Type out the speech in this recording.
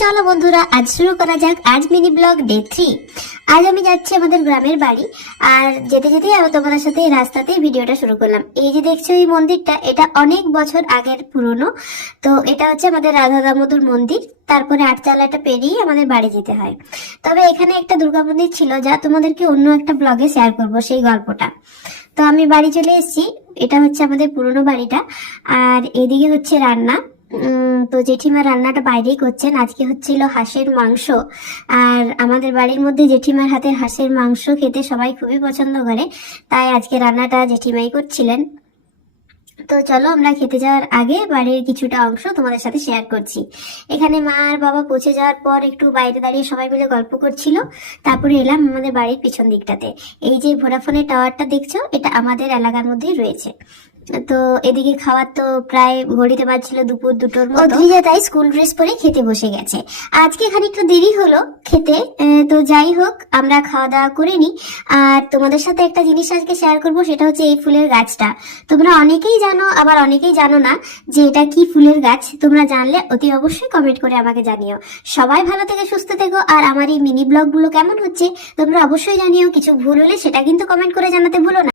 চলো বন্ধুরা, আজ শুরু করা যাক আজ মিনি ব্লগ ডে 3। আজ আমি যাচ্ছি আমাদের গ্রামের বাড়ি, আর যেতে যেতে আমি তোমাদের সাথে এই রাস্তাতেই ভিডিওটা শুরু করলাম। এই যে দেখছো এই মন্দিরটা, এটা অনেক বছর আগের পুরনো। তো এটা হচ্ছে আমাদের রাধা দামোদর মন্দির। তারপরে আটচালাটা পেরিয়ে আমাদের বাড়ি যেতে হয়। তবে এখানে একটা দুর্গা মন্দির ছিল, যা তোমাদেরকে অন্য একটা ব্লগে শেয়ার করব সেই গল্পটা। তো আমি বাড়ি চলে এসেছি। এটা হচ্ছে আমাদের পুরনো বাড়িটা, আর এদিকে হচ্ছে রান্না। তো জেঠিমা রান্নাটা বাইরেই করছেন। আজকে হচ্ছিল হাঁসের মাংস, আর আমাদের বাড়ির মধ্যে জেঠিমার হাতের হাঁসের মাংস খেতে সবাই খুবই পছন্দ করে, তাই আজকে রান্নাটা জেঠিমাই করছিলেন। তো চলো, আমরা খেতে যাওয়ার আগে বাড়ির কিছুটা অংশ তোমাদের সাথে শেয়ার করছি। এখানে মা আর বাবা পৌঁছে যাওয়ার পর একটু বাইরে দাঁড়িয়ে সবাই মিলে গল্প করছিল। তারপরে এলাম আমাদের বাড়ির পিছন দিকটাতে। এই যে ভোডাফোনের টাওয়ারটা দেখছো, এটা আমাদের এলাকার মধ্যেই রয়েছে। তো এদিকে খাওয়ার তো প্রায় ঘড়িতে বাজছিল দুপুর 2টোর মতো। অদ্রিজা তাই স্কুল ড্রেস পরে খেতে বসে গেছে। আজকে খানিকটা দেরি হলো খেতে। তো যাই হোক, আমরা খাওয়া দাওয়া করে নি। আর তোমাদের সাথে একটা জিনিস আজকে শেয়ার করব, সেটা হচ্ছে এই ফুলের গাছটা। তোমরা অনেকেই জানো, আবার অনেকেই জানো না যে এটা কি ফুলের গাছ। তোমরা জানলে অতি অবশ্যই কমেন্ট করে আমাকে জানিও। সবাই ভালো থেকে সুস্থ থেকো। আর আমার এই মিনি ব্লগগুলো কেমন হচ্ছে তোমরা অবশ্যই জানিও। কিছু ভুল হলে সেটা কিন্তু কমেন্ট করে জানাতে ভুলো না।